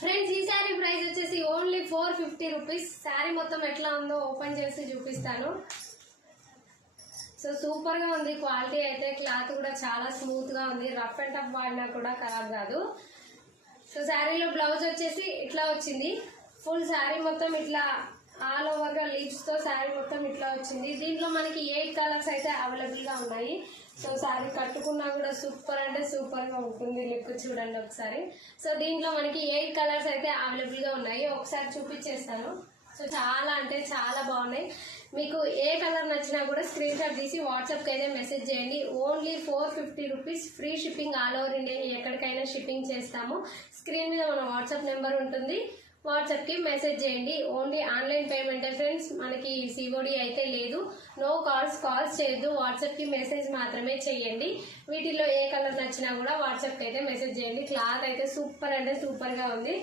Friends ఈ sari price వచ్చేసి only 450 rupees. Sari మొత్తం ఎట్లా ఉందో ఓపెన్ చేసి చూపిస్తాను. సో సూపర్ గా ఉంది క్వాలిటీ అయితే. క్లాత్ కూడా చాలా స్మూత్ గా ఉంది. రఫ్ అండ్ టఫ్ వాడినా కూడా ఖరాబ్ కాదు. సో శారీలో బ్లౌజ్ వచ్చేసి ఇట్లా వచ్చింది. ఫుల్ శారీ మొత్తం ఇట్లా ఆల్ ఓవర్ గా లీవ్స్ తో శారీ మొత్తం ఇట్లా వచ్చింది. దీంట్లో మనకి 8 కలర్స్ అయితే అవైలబుల్ గా ఉన్నాయి. సో శారీ కట్టుకున్నా కూడా సూపర్ అంటే సూపర్ గా ఉంటుంది. లుక్ చూడండి ఒకసారి. సో దీంట్లో మనకి 8 కలర్స్ అయితే అవైలబుల్ గా ఉన్నాయి. ఒకసారి చూపించేస్తాను. సో చాలా అంటే చాలా బాగున్నాయి. మీకు ఏ కలర్ నచ్చినా కూడా స్క్రీన్ షాట్ తీసి వాట్సాప్కి అయితే మెసేజ్ చేయండి. Only 450 rupees. Free shipping all over India. ఎక్కడికైనా షిప్పింగ్ చేస్తాము. స్క్రీన్ మీద మన వాట్సాప్ నెంబర్ ఉంటుంది. వాట్సాప్కి మెసేజ్ చేయండి. Only online payment friends. మనకి సిఓడి అయితే లేదు. నో కాల్స్ చేయొద్దు. వాట్సాప్కి మెసేజ్ మాత్రమే చేయండి. వీటిల్లో ఏ కలర్ నచ్చినా కూడా వాట్సాప్కి అయితే మెసేజ్ చేయండి. క్లాత్ అయితే సూపర్ అంటే సూపర్గా ఉంది.